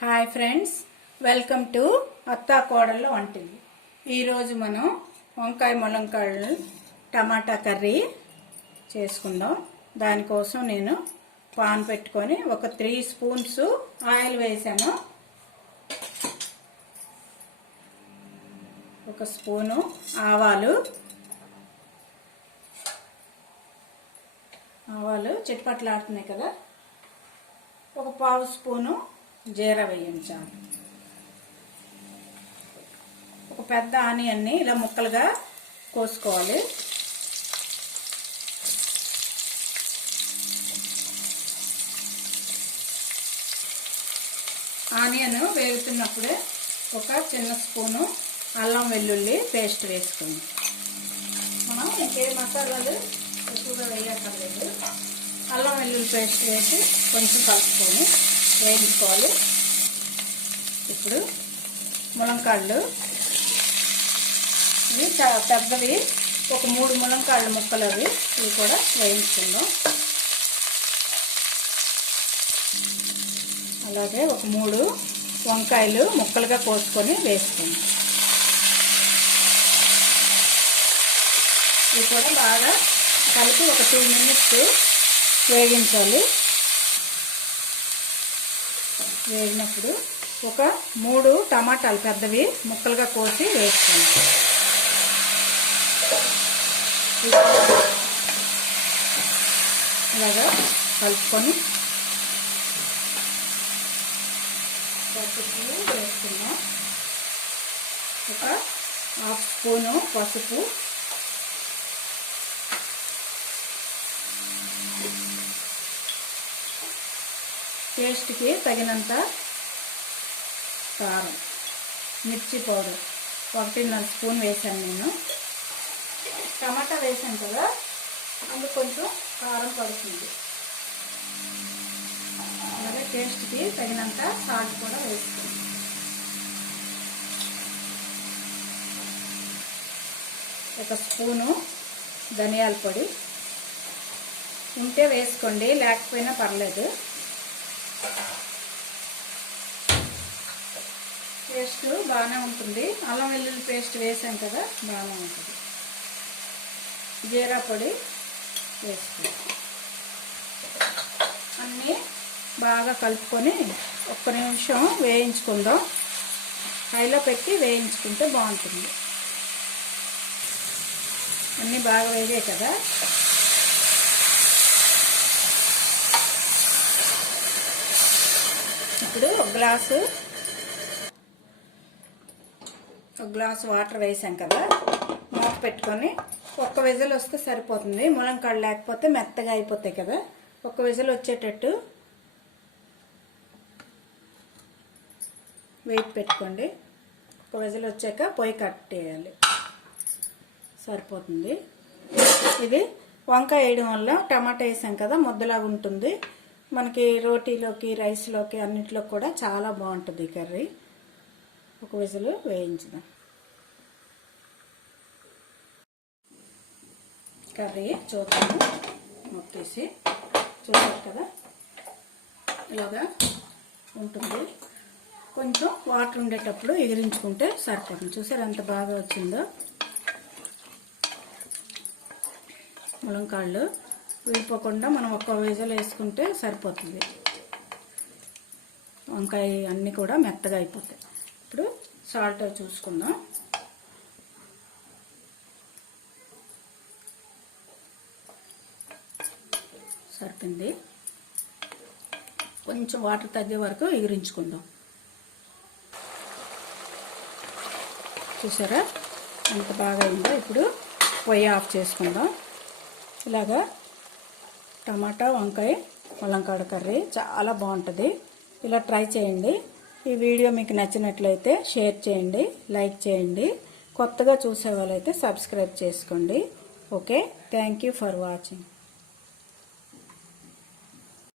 Hi friends, welcome to అత్తా కోడళ్ళ వంటిల్లు. ఈరోజు మనం వంకాయ ములంకాయలు టమాటా కర్రీ చేసుకుందాం. దానికోసం నేను పాన్ పెట్టుకొని ఒక 3 స్పూన్స్ ఆయిల్ వేసాను. ఒక స్పూను ఆవాలు చిట్పట్లాడుతున్నాయి కదా. ఒక పావు స్పూను జీరా వేయించాలి. ఒక పెద్ద ఆనియన్ని ఇలా ముక్కలుగా కోసుకోవాలి. ఆనియన్ వేగుతున్నప్పుడే ఒక చిన్న స్పూను అల్లం వెల్లుల్లి పేస్ట్ వేసుకుంది. మనం ఇంకే మసాలాలు ఎక్కువగా వేయక్కర్లేదు. అల్లం వెల్లుల్లి పేస్ట్ వేసి కొంచెం కలుపుకొని వేయించుకోవాలి. ఇప్పుడు ములంకాళ్ళు ఇవి పెద్దవి, ఒక 3 ములంకాళ్ళ ముక్కలు ఇవి కూడా వేయించుకుందాం. అలాగే ఒక 3 వంకాయలు ముక్కలుగా కోసుకొని వేసుకుందాం. ఇవి కూడా బాగా కలిపి ఒక 2 మినిట్స్ వేగించాలి. వేగినప్పుడు ఒక 3 టమాటాలు పెద్దవి ముక్కలుగా కోసి వేసుకోండి. ఇలాగా కలుపుకొని పసుపు వేసుకున్నాం. ఒక 1/2 స్పూను పసుపు, టేస్ట్కి తగినంత కారం, మిర్చి పౌడర్ 1.5 స్పూన్ వేసాను నేను. టమాటా వేసాను కదా, అందుకు కొంచెం కారం పడుతుంది. అలాగే టేస్ట్కి తగినంత సాల్ట్ కూడా వేసుకుంది. ఒక స్పూను ధనియాల పొడి ఉంటే వేసుకోండి, లేకపోయినా పర్లేదు. పేస్ట్ బాగానే ఉంటుంది. అల్లం వెల్లుల్లి పేస్ట్ వేసాం కదా, బాగానే ఉంటుంది. జీరా పొడి వేసుకుంటాం. అన్నీ బాగా కలుపుకొని 1 నిమిషం వేయించుకుందాం. హైలో పెట్టి వేయించుకుంటే బాగుంటుంది. అన్నీ బాగా వేగాయి కదా. ఇప్పుడు ఒక గ్లాసు వాటర్ వేసాం కదా, మూత పెట్టుకొని 1 విజిల్ వస్తే సరిపోతుంది. ములంకాళ్ళు లేకపోతే మెత్తగా అయిపోతాయి కదా. 1 విజిల్ వచ్చేటట్టు వెయిట్ పెట్టుకోండి. 1 విజిల్ వచ్చాక పొయ్యి కట్టేయాలి, సరిపోతుంది. ఇది వంకాయ వేయడం వల్ల టమాటా వేసాం కదా, ముద్దలాగా ఉంటుంది. మనకి రోటీలోకి, రైస్లోకి అన్నిట్లో కూడా చాలా బాగుంటుంది ఈ కర్రీ. 1 విజిల్ వేయించుదాం. కర్రీ చూద్దాము. మొత్తేసి చూసారు కదా, ఇలాగా ఉంటుంది. కొంచెం వాటర్ ఉండేటప్పుడు ఎగిరించుకుంటే సరిపోతుంది. చూసారు ఎంత బాగా వచ్చిందో. ములంకాళ్ళు విడిపోకుండా మనం 1 విజిల్ వేసుకుంటే సరిపోతుంది. వంకాయ అన్నీ కూడా మెత్తగా అయిపోతాయి. ఇప్పుడు సాల్ట్ చూసుకుందాం. సరిపోయింది. కొంచెం వాటర్ తగ్గే వరకు ఎగిరించుకుందాం. చూసారా ఎంత బాగా అయిందో. ఇప్పుడు పొయ్యి ఆఫ్ చేసుకుందాం. ఇలాగా టమాటా వంకాయ ములంకాడ కర్రీ చాలా బాగుంటుంది. ఇలా ట్రై చేయండి. ఈ వీడియో మీకు నచ్చినట్లయితే షేర్ చేయండి, లైక్ చేయండి. కొత్తగా చూసే వాళ్ళైతే సబ్స్క్రైబ్ చేసుకోండి. Okay, thank you for watching.